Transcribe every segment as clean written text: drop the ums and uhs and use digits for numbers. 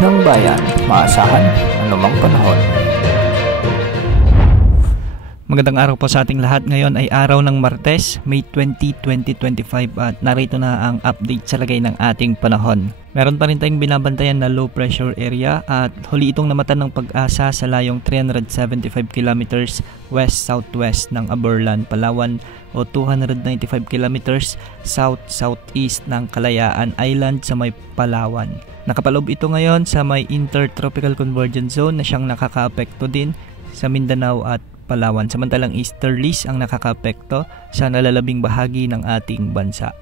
ng bayan, maasahan anumang panahon. Magandang araw po sa ating lahat. Ngayon ay araw ng Martes, May 20, 2025 at narito na ang update sa lagay ng ating panahon. Meron pa rin tayong binabantayan na low pressure area at huli itong namatan ng Pag-asa sa layong 375 kilometers west-southwest ng Aberlan, Palawan o 295 kilometers south-southeast ng Kalayaan Island sa may Palawan. Nakapaloob ito ngayon sa may Intertropical Convergence Zone na siyang nakakaapekto din sa Mindanao at Palawan, samantalang easterlies ang nakakaapekto sa nalalabing bahagi ng ating bansa.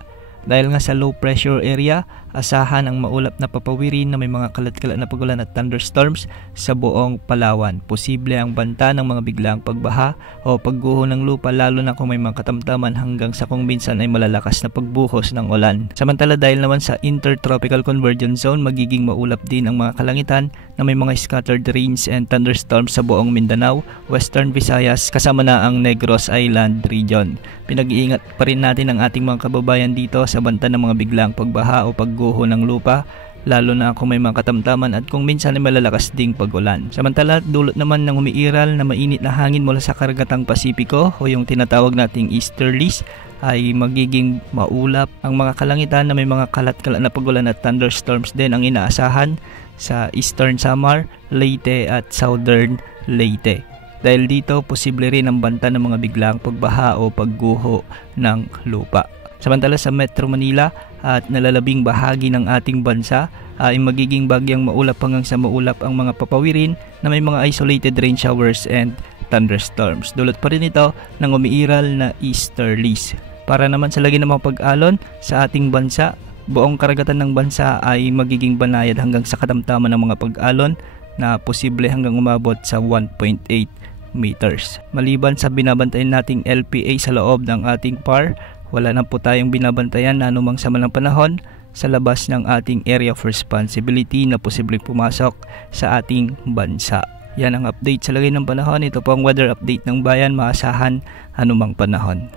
Dahil nga sa low pressure area, asahan ang maulap na papawirin na may mga kalat-kalat na pagulan at thunderstorms sa buong Palawan. Posible ang banta ng mga biglang pagbaha o pagguho ng lupa, lalo na kung may mga katamtaman hanggang sa kung minsan ay malalakas na pagbuhos ng ulan. Samantala dahil naman sa Intertropical Convergence Zone, magiging maulap din ang mga kalangitan na may mga scattered rains and thunderstorms sa buong Mindanao, Western Visayas kasama na ang Negros Island region. Pinag-iingat pa rin natin ang ating mga kababayan dito sa banta ng mga biglang pagbaha o pagguho ng lupa, lalo na kung may mga katamtaman at kung minsan ay malalakas ding pag-ulan. Samantala, dulot naman ng umiiral na mainit na hangin mula sa karagatang Pasipiko o yung tinatawag nating easterlies ay magiging maulap ang mga kalangitan na may mga kalat-kalat na pag-ulan at thunderstorms din ang inaasahan sa Eastern Samar, Leyte at Southern Leyte. Dahil dito, posible rin ang banta ng mga biglang pagbaha o pagguho ng lupa. Samantala sa Metro Manila at nalalabing bahagi ng ating bansa ay magiging bagyang maulap hanggang sa maulap ang mga papawirin na may mga isolated rain showers and thunderstorms. Dulot pa rin ito ng umiiral na easterlies. Para naman sa lagi ng mga pag-alon sa ating bansa, buong karagatan ng bansa ay magiging banayad hanggang sa katamtaman ng mga pag-alon na posible hanggang umabot sa 1.8 meters. Maliban sa binabantayan nating LPA sa loob ng ating PAR, wala na po tayong binabantayan na anumang sama ng panahon sa labas ng ating area of responsibility na posibleng pumasok sa ating bansa. Yan ang update sa lagay ng panahon. Ito po ang weather update ng bayan, maasahan anumang panahon.